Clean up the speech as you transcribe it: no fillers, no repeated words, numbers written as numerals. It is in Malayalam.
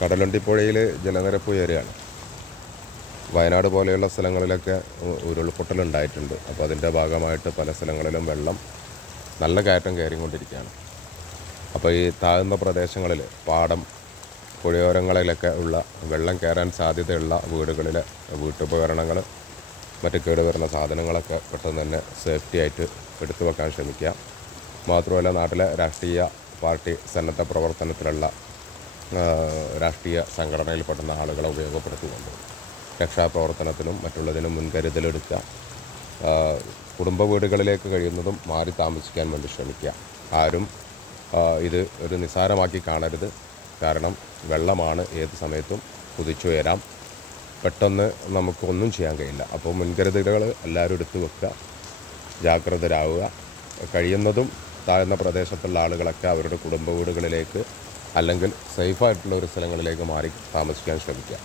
കടലുണ്ടിപ്പുഴയിൽ ജലനിരപ്പ് ഉയരുകയാണ്. വയനാട് പോലെയുള്ള സ്ഥലങ്ങളിലൊക്കെ ഉരുൾപൊട്ടലുണ്ടായിട്ടുണ്ട്. അപ്പോൾ അതിൻ്റെ ഭാഗമായിട്ട് പല സ്ഥലങ്ങളിലും വെള്ളം നല്ല കയറ്റം കയറിക്കൊണ്ടിരിക്കുകയാണ്. അപ്പോൾ ഈ താഴ്ന്ന പ്രദേശങ്ങളിൽ പാടം പുഴയോരങ്ങളിലൊക്കെ ഉള്ള വെള്ളം കയറാൻ സാധ്യതയുള്ള വീടുകളിലെ വീട്ടുപകരണങ്ങൾ മറ്റ് കേടുവരുന്ന സാധനങ്ങളൊക്കെ പെട്ടെന്ന് തന്നെ സേഫ്റ്റി ആയിട്ട് എടുത്തു വെക്കാൻ ശ്രമിക്കുക. മാത്രമല്ല നാട്ടിലെ രാഷ്ട്രീയ പാർട്ടി സന്നദ്ധ പ്രവർത്തനത്തിലുള്ള രാഷ്ട്രീയ സംഘടനയിൽപ്പെടുന്ന ആളുകളെ ഉപയോഗപ്പെടുത്തിക്കൊണ്ട് രക്ഷാപ്രവർത്തനത്തിനും മറ്റുള്ളതിനും മുൻകരുതലെടുക്കുക. കുടുംബ വീടുകളിലേക്ക് കഴിയുന്നതും മാറി താമസിക്കാൻ വേണ്ടി ശ്രമിക്കുക. ആരും ഇത് ഒരു നിസ്സാരമാക്കി കാണരുത്. കാരണം വെള്ളമാണ് ഏത് സമയത്തും കുതിച്ചുയരാം. പെട്ടെന്ന് നമുക്കൊന്നും ചെയ്യാൻ കഴിയില്ല. അപ്പോൾ മുൻകരുതലുകൾ എല്ലാവരും എടുത്തു വെക്കുക, ജാഗ്രതരാകുക. കഴിയുന്നതും താഴ്ന്ന പ്രദേശത്തുള്ള ആളുകളൊക്കെ അവരുടെ കുടുംബ വീടുകളിലേക്ക് അല്ലെങ്കിൽ സേഫായിട്ടുള്ള ഒരു സ്ഥലങ്ങളിലേക്ക് മാറി താമസിക്കാൻ ശ്രമിക്കുക.